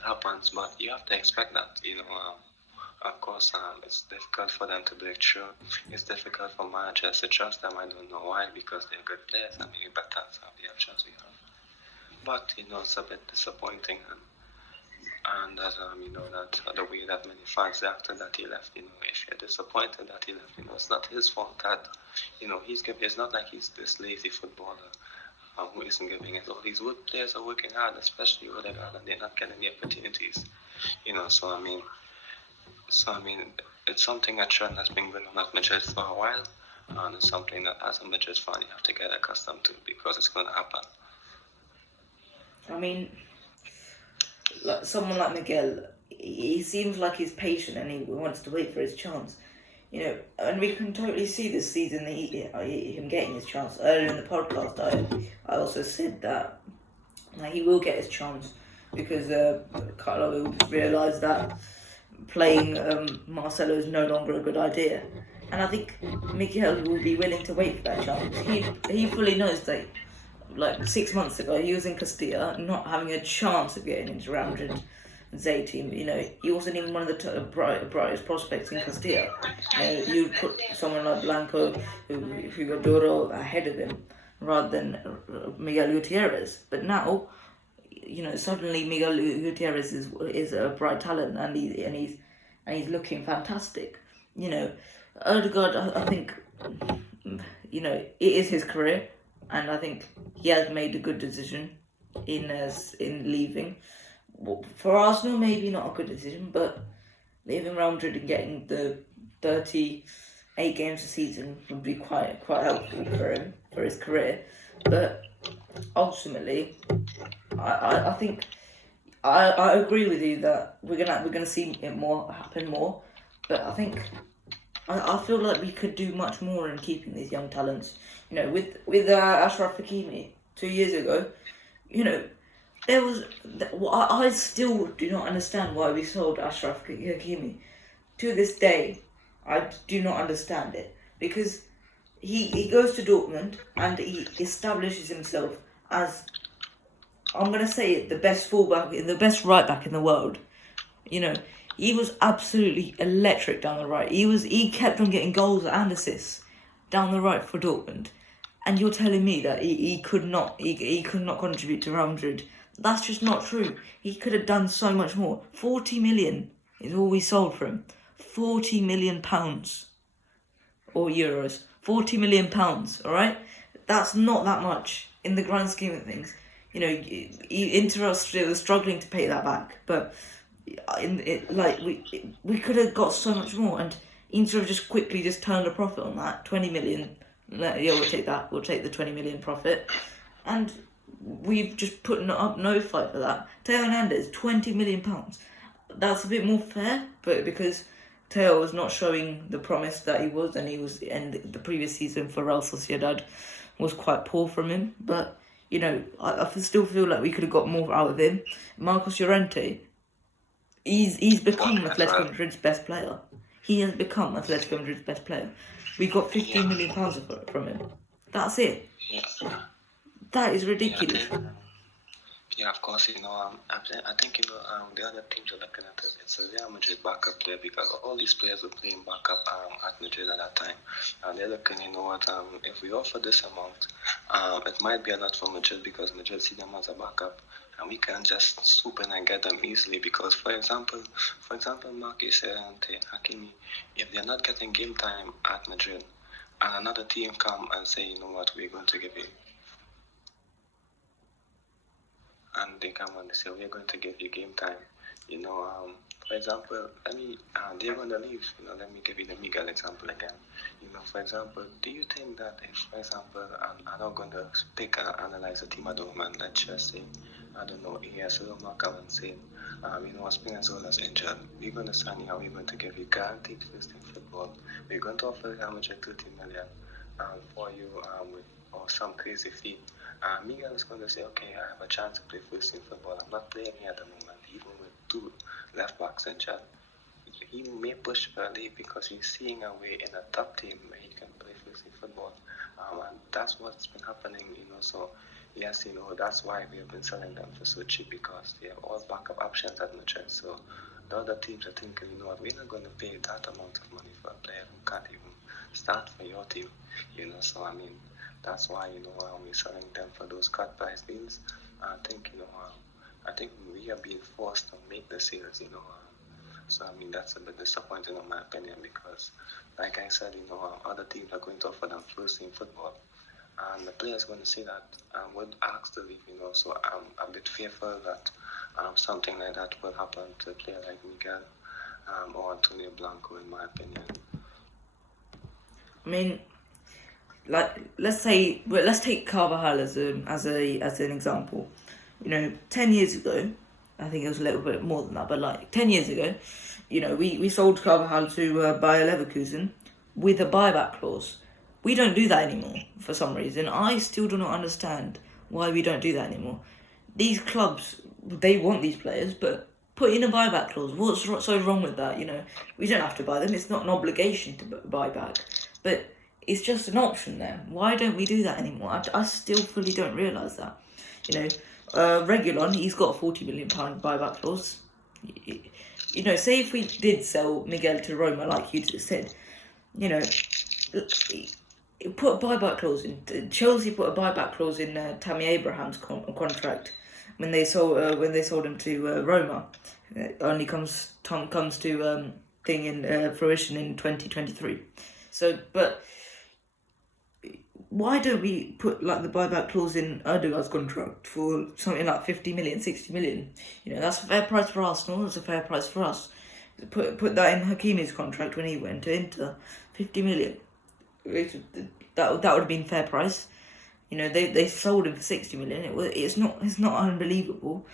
happens, but you have to expect that, of course, it's difficult for them to break through. It's difficult for managers to trust them. I don't know why, because they're good players and maybe better than the options we have. But, it's a bit disappointing, and that, that the way that many fans reacted that he left, if you're disappointed that he left, it's not his fault that, it's not like he's this lazy footballer who isn't giving it all. These good players are working hard, especially Ødegaard, and they're not getting the opportunities, So, it's something a trend that's been going on at Madrid for a while, and it's something that as a Madrid fan you have to get accustomed to because it's going to happen. Someone like Miguel, he seems like he's patient and he wants to wait for his chance. And we can totally see this season him getting his chance. Earlier in the podcast, I also said that he will get his chance because Carlo will realise that playing Marcelo is no longer a good idea. And I think Miguel will be willing to wait for that chance. He fully knows that 6 months ago he was in Castilla, not having a chance of getting into Real Madrid Z team. He wasn't even one of the brightest prospects in Castilla. You put someone like Blanco, Ødegaard ahead of him rather than Miguel Gutierrez. But now, suddenly Miguel Gutierrez is a bright talent and he's looking fantastic. Ødegaard, I think, it is his career, and I think he has made a good decision in leaving. For Arsenal, maybe not a good decision, but leaving Real Madrid and getting the 38 games a season would be quite helpful for him, for his career. But ultimately, I think I agree with you that we're gonna see it happen more. But I think I feel like we could do much more in keeping these young talents. You know, with Ashraf Hakimi 2 years ago, you know, there was. I still do not understand why we sold Ashraf Hakimi. To this day, I do not understand it, because he goes to Dortmund and he establishes himself as, I'm gonna say it, the best the best right back in the world. You know, he was absolutely electric down the right. He kept on getting goals and assists down the right for Dortmund, and you're telling me that he could not contribute to Real Madrid? That's just not true. He could have done so much more. 40 million is all we sold for him. 40 million pounds or euros. 40 million pounds. All right, that's not that much in the grand scheme of things. You know, Inter are struggling to pay that back, but we could have got so much more, and Inter have just quickly turned a profit on that. 20 million. Yeah, we'll take that. We'll take the 20 million profit, and we've just put up no fight for that. Theo Hernandez, 20 million pounds. That's a bit more fair, but because Theo was not showing the promise that he was, and the previous season for Real Sociedad was quite poor from him. But you know, I still feel like we could have got more out of him. Marcos Llorente, he's become Atletico Madrid's best player. He has become Atletico Madrid's best player. We got 15 million pounds from him. That's it. Yeah. That is ridiculous. Yeah, of course, you know, I think, you know, the other teams are looking at it. It's a Real Madrid backup player, because all these players were playing backup at Madrid at that time. And they're looking, you know what, if we offer this amount, it might be a lot for Madrid, because Madrid see them as a backup, and we can just swoop in and get them easily. Because, for example, Marquis and Hakimi, if they're not getting game time at Madrid, and another team come and say, you know what, we're going to give you, and they come and they say, we're going to give you game time. You know, for example, they're going to leave. You know, let me give you the Miguel example again. You know, for example, do you think that if, for example, I'm not going to analyze a team at home, and let's just say, I don't know, ES Roma come and say, you know, Spinazzola's injured, we're going to sign you, and we're going to give you guaranteed first team football. We're going to offer Real Madrid 30 million for you or some crazy fee. Miguel is going to say, okay, I have a chance to play first team football. I'm not playing here at the moment, even with 2 left backs in chat. He may push for a leave, because he's seeing a way in a top team where he can play first team football. And that's what's been happening, you know. So, yes, you know, that's why we have been selling them for so cheap, because they have all backup options at Madrid. So, the other teams are thinking, you know what, we're not going to pay that amount of money for a player who can't even start for your team, you know. So, I mean, that's why, you know, we're selling them for those cut price deals. I think, you know, I think we are being forced to make the sales, you know. So, I mean, that's a bit disappointing in my opinion, because, like I said, you know, other teams are going to offer them first team football, and the players going to see that and would ask to leave, you know. So I'm a bit fearful that something like that will happen to a player like Miguel or Antonio Blanco, in my opinion. I mean, like, let's take Carvajal as an example. You know, 10 years ago, I think it was a little bit more than that, but like 10 years ago, you know, we sold Carvajal to Bayer Leverkusen with a buyback clause. We don't do that anymore for some reason. I still do not understand why we don't do that anymore. These clubs, they want these players, but put in a buyback clause. What's so wrong with that? You know, we don't have to buy them. It's not an obligation to buy back, but it's just an option there. Why don't we do that anymore? I still fully don't realise that. You know, Reguilon, he's got a £40 million buyback clause. You know, say if we did sell Miguel to Roma, like you just said, you know, put a buyback clause in. Chelsea put a buyback clause in Tammy Abraham's contract when they sold him to Roma. It only comes to fruition in 2023. So, but why don't we put like the buyback clause in Ødegaard's contract for something like 50 million, 60 million? You know, that's a fair price for Arsenal. That's a fair price for us. Put that in Hakimi's contract when he went to Inter, 50 million. That would have been fair price. You know, they sold him for 60 million. It's not unbelievable,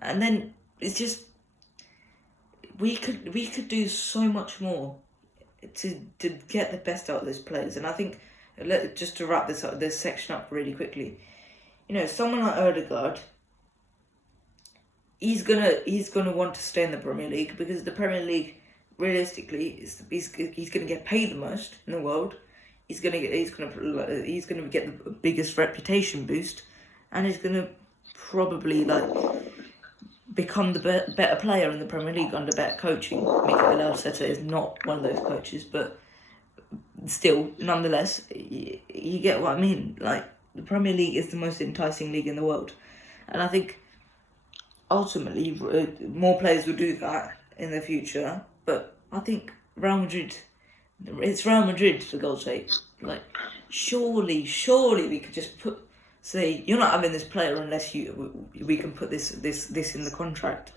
and then it's just we could do so much more to get the best out of those players. And I think, just to wrap this section up really quickly, you know, someone like Ødegaard, he's gonna want to stay in the Premier League, because the Premier League, realistically, he's gonna get paid the most in the world. He's gonna get the biggest reputation boost, and he's gonna probably become the better player in the Premier League under better coaching. Mikel Arteta is not one of those coaches, but still, nonetheless, you get what I mean. Like, the Premier League is the most enticing league in the world, and I think ultimately more players will do that in the future. But I think it's Real Madrid, for God's sake. Like, surely we could just say, you're not having this player unless we can put this in the contract.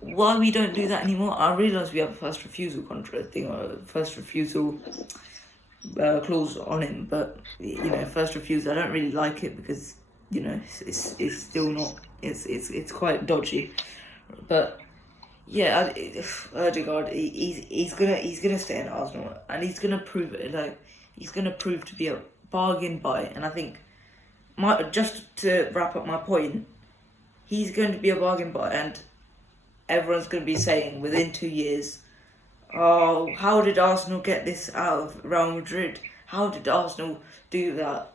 Why we don't do that anymore? I realise we have a first refusal contract thing, or first refusal clause on him, but you know, first refusal, I don't really like it, because you know it's still not, it's quite dodgy. But yeah, Ødegaard, he's gonna stay in Arsenal, and he's gonna prove it. Like, he's gonna prove to be a bargain buy. And I think, just to wrap up my point, he's going to be a bargain buy, and everyone's going to be saying within 2 years, oh, how did Arsenal get this out of Real Madrid? How did Arsenal do that?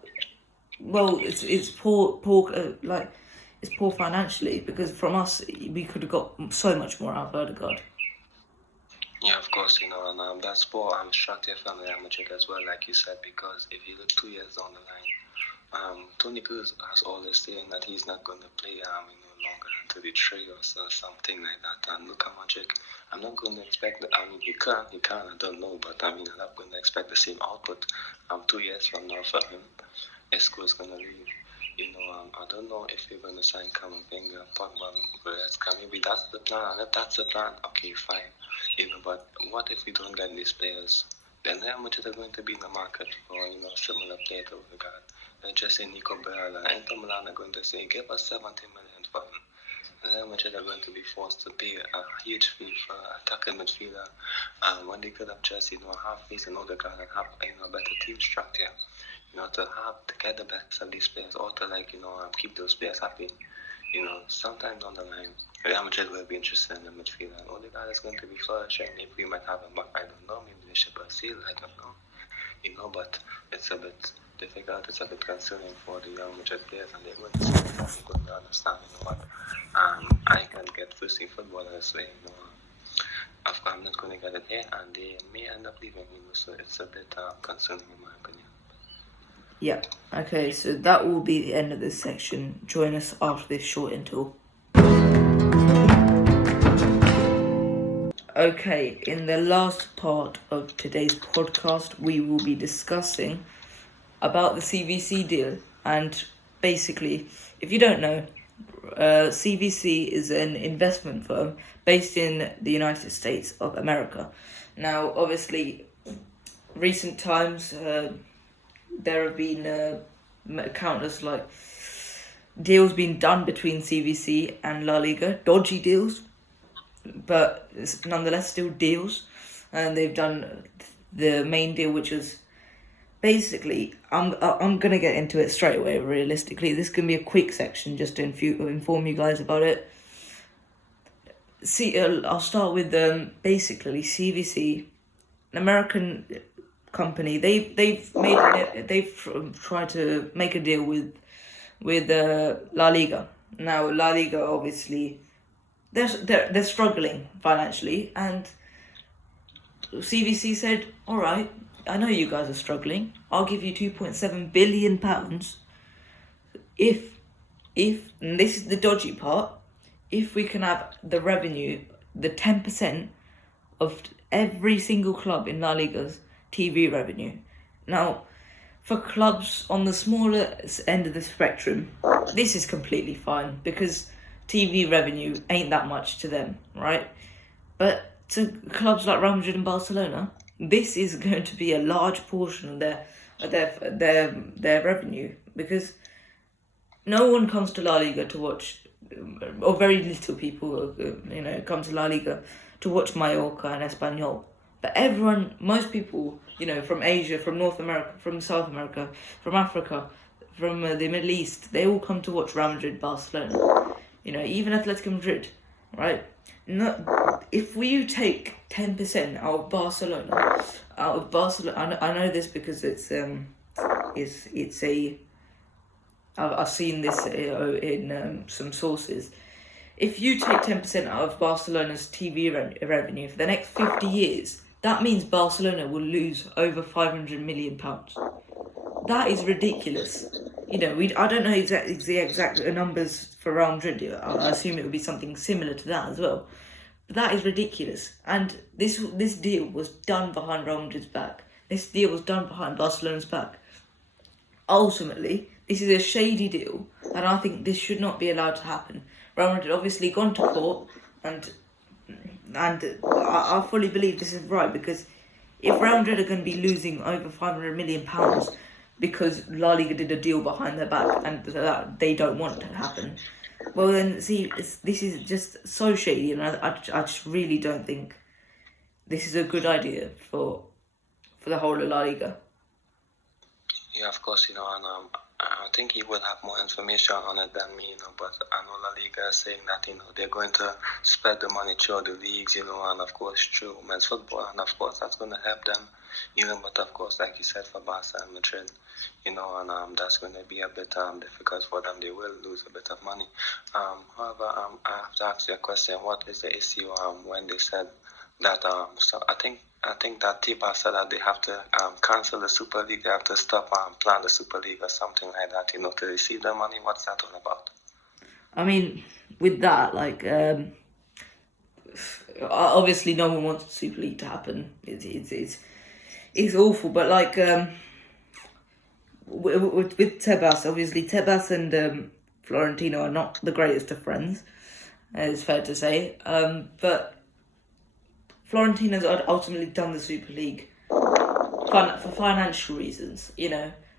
Well, it's poor it's poor financially, because from us we could have got so much more out of Ødegaard. Yeah, of course, you know, and that's poor structure from Real Madrid as well, like you said, because if you look 2 years down the line, Tony Kroos has always saying that he's not going to play longer than 33 or something like that. And look at Madrid, I'm not going to expect that. I mean, he can, I don't know, but I mean, I'm not going to expect the same output 2 years from now for him. Isco is going to leave. You know, I don't know if we're going to sign Camavinga, Pogba, Goretzka. Maybe that's the plan. And if that's the plan, okay, fine. You know, but what if we don't get these players? Then how much are going to be in the market for, similar player to Ødegaard? They're just say Nico Barella. Inter Milan are going to say, give us 70 million for him. And how much are they going to be forced to pay a huge fee for an attacking midfielder, when they could have just, half face in Ødegaard and have, a better team structure. To get the best of these players, or to keep those players happy. Sometime down the line, Real Madrid will be interested in the midfielder. And Ødegaard is going to be flourishing. Maybe we might have him back. I don't know. Maybe they should proceed. I don't know. But it's a bit difficult. It's a bit concerning for the Real Madrid players, and they're going to see that. They're going to understand. What I can get firstly footballers. I'm not going to get it here, and they may end up leaving. So it's a bit concerning in my opinion. Yeah, okay, so that will be the end of this section. Join us after this short interval. Okay, in the last part of today's podcast, we will be discussing about the CVC deal. And basically, if you don't know, CVC is an investment firm based in the United States of America. Now, obviously, recent times, there have been countless deals being done between CVC and La Liga, dodgy deals, but it's nonetheless still deals. And they've done the main deal, which is basically, I'm gonna get into it straight away. Realistically, this is gonna be a quick section just to inform you guys about it. I'll start with basically CVC, an American company. They've tried to make a deal with La Liga. Now La Liga, obviously, they're struggling financially, and CVC said, all right, I know you guys are struggling, I'll give you £2.7 billion if and this is the dodgy part, if we can have the revenue, the 10% of every single club in La Liga's TV revenue. Now, for clubs on the smaller end of the spectrum, this is completely fine, because TV revenue ain't that much to them, right? But to clubs like Real Madrid and Barcelona, this is going to be a large portion of their revenue, because no one comes to La Liga to watch, or very little people, come to La Liga to watch Mallorca and Espanyol. But everyone, most people, from Asia, from North America, from South America, from Africa, from the Middle East, they all come to watch Real Madrid, Barcelona. Even Atletico Madrid, right? No, if we take 10% out of Barcelona, I know this because I've seen this in some sources. If you take 10% out of Barcelona's TV revenue for the next 50 years, that means Barcelona will lose over £500 million. That is ridiculous. I don't know the exact numbers for Real Madrid. I assume it would be something similar to that as well. But that is ridiculous. And this deal was done behind Real Madrid's back. This deal was done behind Barcelona's back. Ultimately, this is a shady deal, and I think this should not be allowed to happen. Real Madrid obviously gone to court, and I fully believe this is right, because if Real Madrid are going to be losing over £500 million because La Liga did a deal behind their back and that they don't want to happen, well then, see, this is just so shady, and I just really don't think this is a good idea for the whole of La Liga. Yeah, of course, and I think he will have more information on it than me, but I know La Liga is saying that, they're going to spread the money through the leagues, and of course through men's football, and of course that's going to help them, but of course, like you said, for Barca and Madrid, and that's going to be a bit difficult for them. They will lose a bit of money. However, I have to ask you a question. What is the issue when they said that, so I think that Tiba said that they have to cancel the Super League, they have to stop plan the Super League or something like that, to receive the money? What's that all about? I mean, with that, obviously no one wants the Super League to happen. It's awful, but with Tebas, obviously Tebas and Florentino are not the greatest of friends, it's fair to say, but Florentino's ultimately done the Super League for financial reasons,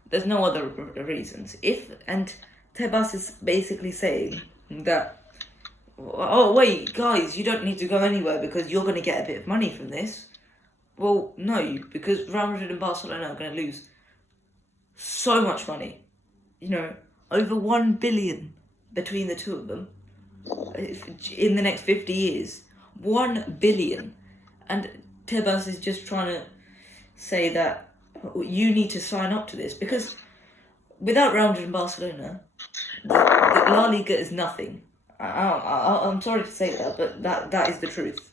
there's no other reasons. And Tebas is basically saying that, oh wait, guys, you don't need to go anywhere because you're going to get a bit of money from this. Well, no, because Real Madrid and Barcelona are going to lose so much money. Over 1 billion between the two of them in the next 50 years. 1 billion. And Tebas is just trying to say that you need to sign up to this, because without Real Madrid and Barcelona, the La Liga is nothing. I'm sorry to say that, but that is the truth.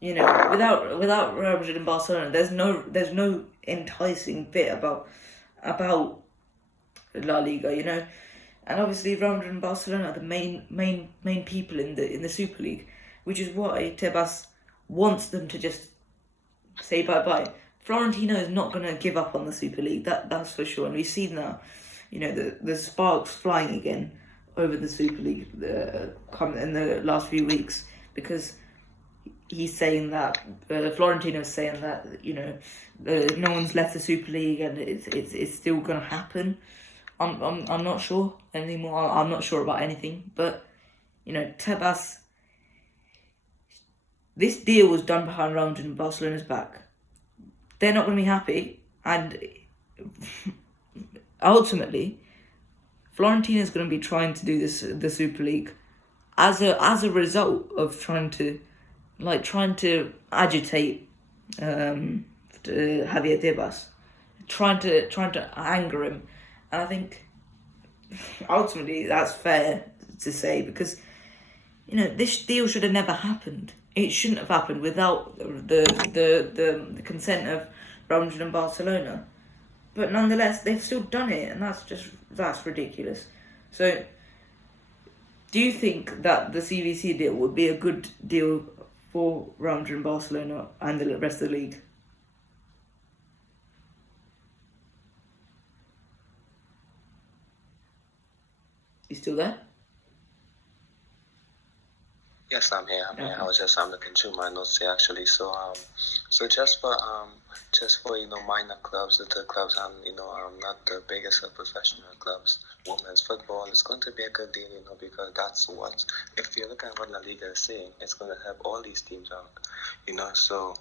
Without Real Madrid and Barcelona, there's no enticing bit about La Liga, and obviously Real Madrid and Barcelona are the main people in the Super League, which is why Tebas wants them to just say bye-bye. Florentino is not going to give up on the Super League, that's for sure. And we've seen now, the sparks flying again over the Super League in the last few weeks, because he's saying that, Florentino's saying that, no one's left the Super League and it's still going to happen. I'm not sure anymore. I'm not sure about anything, but, Tebas, this deal was done behind Real Madrid and Barcelona's back. They're not going to be happy, and ultimately, Florentino's going to be trying to do the Super League as a result of trying to agitate Javier Tebas, trying to anger him, and I think ultimately that's fair to say, because this deal should have never happened. It shouldn't have happened without the consent of Real Madrid and Barcelona. But nonetheless, they've still done it, and that's ridiculous. So, do you think that the CVC deal would be a good deal for Real Madrid and Barcelona and the rest of the league? You still there? Yes, I'm here. Okay. I was just looking through my notes here actually. So just for minor clubs, little clubs, and not the biggest of professional clubs, women's football is going to be a good deal, because that's what, if you look at what La Liga is saying, it's going to help all these teams out, So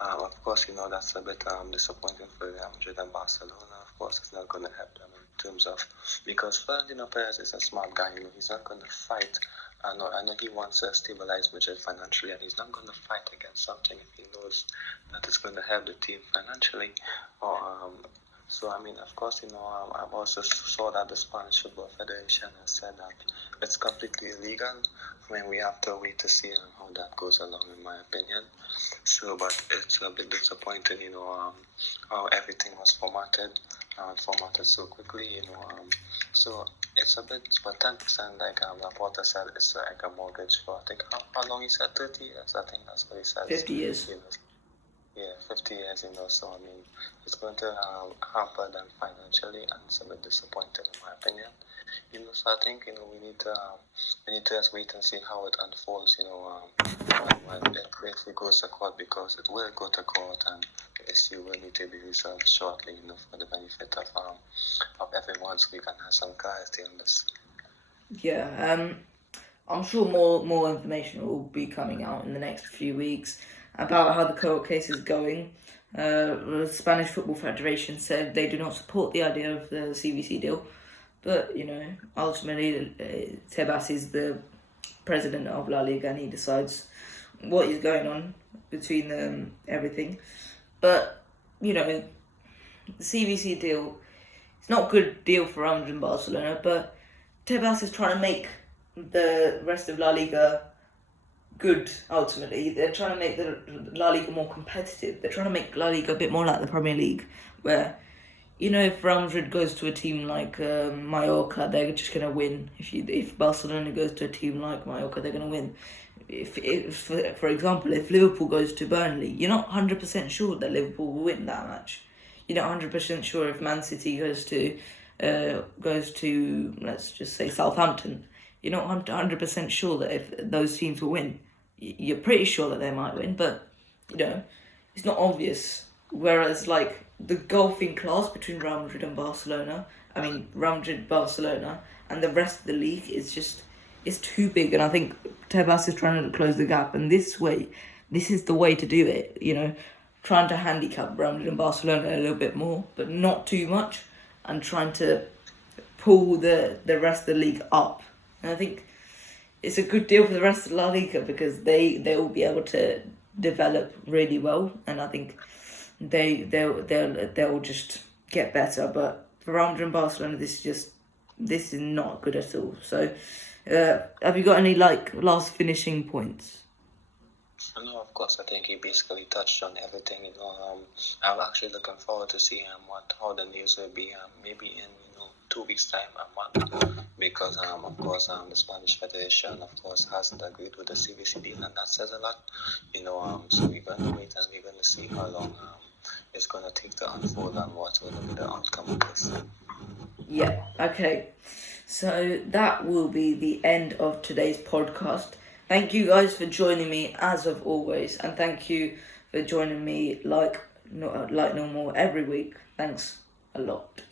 of course, that's a bit disappointing for Real Madrid and Barcelona. Of course, it's not going to help them in terms of, because Florentino Perez is a smart guy. He's not going to fight. I know he wants to stabilize Madrid financially, and he's not going to fight against something if he knows that it's going to help the team financially. So, of course, I've also saw that the Spanish Football Federation has said that it's completely illegal. We have to wait to see how that goes along, in my opinion. So, but it's a bit disappointing, how everything was formatted so quickly, So it's a bit, but 10%, like Laporta said, it's like a mortgage for, I think, how long he said, 30 years? I think that's what he said. 50 years. Yeah, 50 years, so it's going to hamper them financially, and it's a bit disappointing, in my opinion. So I think, we need to just wait and see how it unfolds, if it goes to court, because it will go to court, and the issue will need to be resolved shortly, for the benefit of everyone, so we can have some clarity on this. Yeah, I'm sure more information will be coming out in the next few weeks about how the court case is going. The Spanish Football Federation said they do not support the idea of the CVC deal, but ultimately Tebas is the president of La Liga, and he decides what is going on between them, everything. But the CVC deal, it's not a good deal for Real Madrid and Barcelona, but Tebas is trying to make the rest of La Liga good. Ultimately, they're trying to make the La Liga more competitive. They're trying to make La Liga a bit more like the Premier League, where if Real Madrid goes to a team like Mallorca, they're just gonna win. If Barcelona goes to a team like Mallorca, they're gonna win. If for example, if Liverpool goes to Burnley, you're not 100% sure that Liverpool will win that match. You're not 100% sure if Man City goes to let's just say Southampton. You're not 100% sure that if those teams will win. You're pretty sure that they might win, but it's not obvious. Whereas like the golfing class between Real Madrid and Barcelona, Real Madrid, Barcelona, and the rest of the league is it's too big, and I think Tebas is trying to close the gap, and this is the way to do it. Trying to handicap Real Madrid and Barcelona a little bit more, but not too much, and trying to pull the rest of the league up. And I think it's a good deal for the rest of La Liga, because they will be able to develop really well, and I think they'll just get better. But for Real Madrid and Barcelona, this is not good at all. So, have you got any last finishing points? No, of course. I think he basically touched on everything. I'm actually looking forward to seeing how the news will be. Maybe in 2 weeks' time, a month, because of course the Spanish Federation, of course, hasn't agreed with the CVC deal, and that says a lot. So we're going to wait, and we're going to see how long it's going to take to unfold, and what's going to be the outcome of this. Yeah. Okay. So that will be the end of today's podcast. Thank you guys for joining me as of always, and thank you for joining me like normal every week. Thanks a lot.